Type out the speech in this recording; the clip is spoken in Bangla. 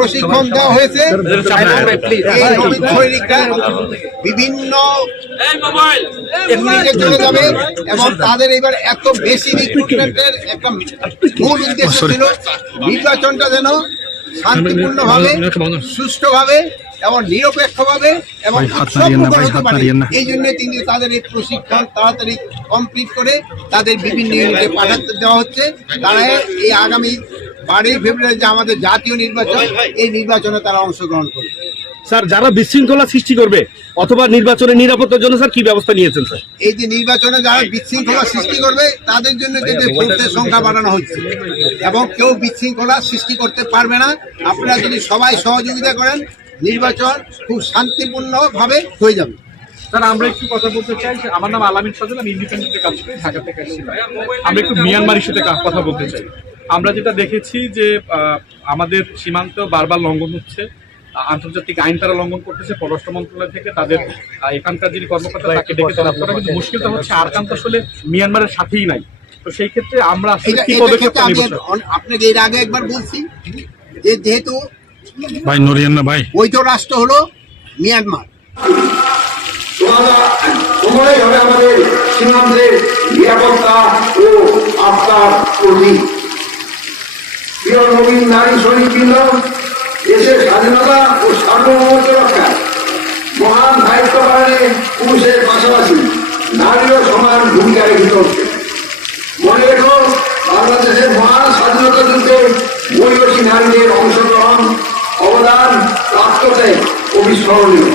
প্রশিক্ষণ দেওয়া হয়েছে। বিভিন্ন চলে যাবে এবং তাদের এবার এত বেশি রিক্রুটমেন্টের একটা মূল উদ্দেশ্য ছিল নির্বাচনটা যেন শান্তিপূর্ণভাবে, সুষ্ঠুভাবে এবং নিরপেক্ষভাবে এবং এই জন্য তিনি তাদের এই প্রশিক্ষণ তাড়াতাড়ি কমপ্লিট করে তাদের বিভিন্ন ইউনিটে পাঠাতে দেওয়া হচ্ছে। তারা এই আগামী 12 ফেব্রুয়ারি যে আমাদের জাতীয় নির্বাচন, এই নির্বাচনে তারা অংশগ্রহণ করবে। স্যার, যারা বিশৃঙ্খলা সৃষ্টি করবে অথবা নির্বাচনের নিরাপত্তার জন্য স্যার কি ব্যবস্থা নিয়েছেন স্যার? এই যে নির্বাচনে যারা বিশৃঙ্খলা সৃষ্টি করবে তাদের জন্য কিন্তু ভোটের সংখ্যা বাড়ানো হচ্ছে এবং কেউ বিশৃঙ্খলা সৃষ্টি করতে পারবে না। আপনারা যদি সবাই সহযোগিতা করেন নির্বাচন খুব শান্তিপূর্ণভাবে হয়ে যাবে। স্যার, আমরা একটু কথা বলতে চাই। আমার নাম আলামিন সজল, আমি ইন্ডিপেন্ডেন্টে কাজ করি, ঢাকা থেকে এসেছিলাম। আমরা একটু মিয়ানমার ইস্যুতে কথা বলতে চাই। আমরা যেটা দেখেছি যে আমাদের সীমান্ত বারবার লঙ্ঘন হচ্ছে, আন্তর্জাতিক আইন তারা লঙ্ঘন করতেছে। পররাষ্ট্র মন্ত্রণালয় থেকে তাদের এখানকার যিনি কর্মকর্তা তাকে ডেকে তারা, কিন্তু মুশকিলটা হচ্ছে আরাকান তো আসলে মিয়ানমারের সাথেই নাই। তো সেই ক্ষেত্রে আমরা কি পদক্ষেপ নিব? আপনাকে এর আগে একবার বলছি যে যেহেতু ভাই নরিয়ান না ভাই, বৈধ রাষ্ট্র হলো মিয়ানমার, তোমরাই হবে আমাদের সীমান্তের নিরাপত্তা ও আস্থার প্রতীক। প্রিয় নবীন নারী শ্রমিকবৃন্দ, দেশের স্বাধীনতা ও সার্বভৌমত্ব রক্ষায় মহান দায়িত্ব পালনে পুরুষের পাশাপাশি নারীরও সমান ভূমিকা রেখে চলছে। মনে রেখো, বাংলাদেশের মহান স্বাধীনতা যুদ্ধে বৈদেশিক নারীদের অংশগ্রহণ, অবদান, আত্মত্যাগ অবিস্মরণীয়।